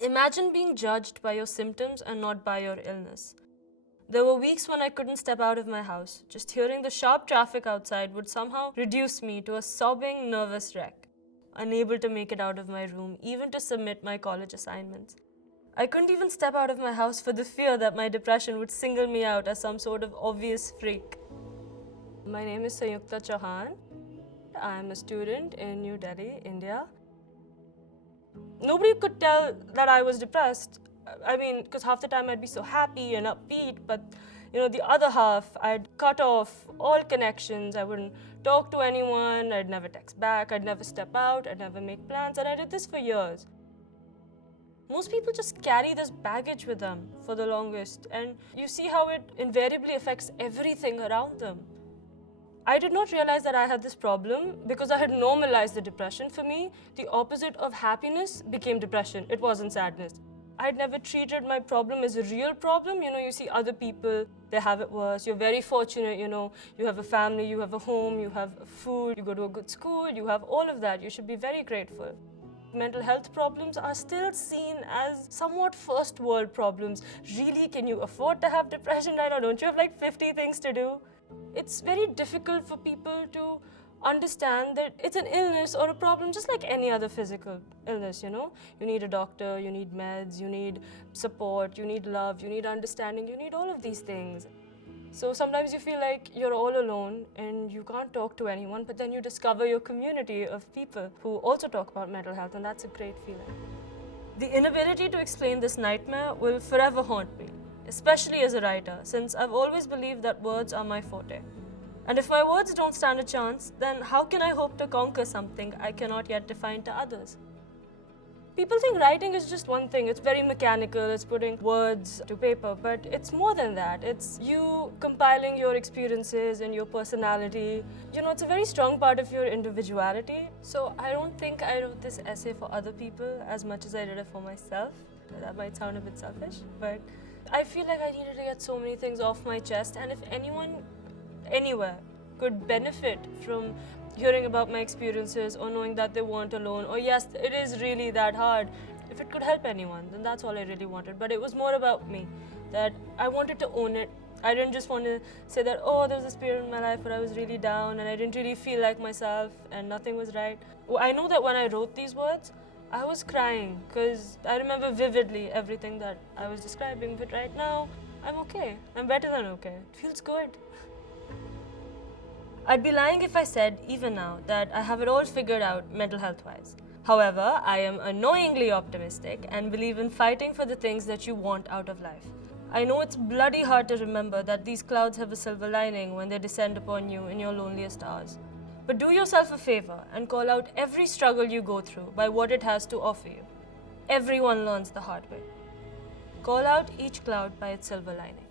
Imagine being judged by your symptoms and not by your illness. There were weeks when I couldn't step out of my house. Just hearing the sharp traffic outside would somehow reduce me to a sobbing, nervous wreck, unable to make it out of my room, even to submit my college assignments. I couldn't even step out of my house for the fear that my depression would single me out as some sort of obvious freak. My name is Sanjukta Chauhan. I am a student in New Delhi, India. Nobody could tell that I was depressed. I mean, because half the time I'd be so happy and upbeat, but the other half, I'd cut off all connections. I wouldn't talk to anyone, I'd never text back, I'd never step out, I'd never make plans, and I did this for years. Most people just carry this baggage with them for the longest, and you see how it invariably affects everything around them. I did not realize that I had this problem because I had normalized the depression. For me, the opposite of happiness became depression. It wasn't sadness. I had never treated my problem as a real problem. You see other people, they have it worse. You're very fortunate, you have a family, you have a home, you have food, you go to a good school, you have all of that. You should be very grateful. Mental health problems are still seen as somewhat first world problems. Really, can you afford to have depression right now? Don't you have like 50 things to do? It's very difficult for people to understand that it's an illness or a problem just like any other physical illness, You need a doctor, you need meds, you need support, you need love, you need understanding, you need all of these things. So sometimes you feel like you're all alone and you can't talk to anyone, but then you discover your community of people who also talk about mental health, and that's a great feeling. The inability to explain this nightmare will forever haunt me, especially as a writer, since I've always believed that words are my forte. And if my words don't stand a chance, then how can I hope to conquer something I cannot yet define to others? People think writing is just one thing. It's very mechanical, it's putting words to paper, but it's more than that. It's you compiling your experiences and your personality. It's a very strong part of your individuality. So I don't think I wrote this essay for other people as much as I did it for myself. That might sound a bit selfish, but I feel like I needed to get so many things off my chest, and if anyone, anywhere, could benefit from hearing about my experiences or knowing that they weren't alone, or yes, it is really that hard, if it could help anyone, then that's all I really wanted. But it was more about me, that I wanted to own it. I didn't just want to say that, oh, there was a period in my life where I was really down and I didn't really feel like myself and nothing was right. Well, I know that when I wrote these words, I was crying because I remember vividly everything that I was describing, but right now, I'm okay. I'm better than okay. It feels good. I'd be lying if I said, even now, that I have it all figured out mental health-wise. However, I am annoyingly optimistic and believe in fighting for the things that you want out of life. I know it's bloody hard to remember that these clouds have a silver lining when they descend upon you in your loneliest hours. But do yourself a favor and call out every struggle you go through by what it has to offer you. Everyone learns the hard way. Call out each cloud by its silver lining.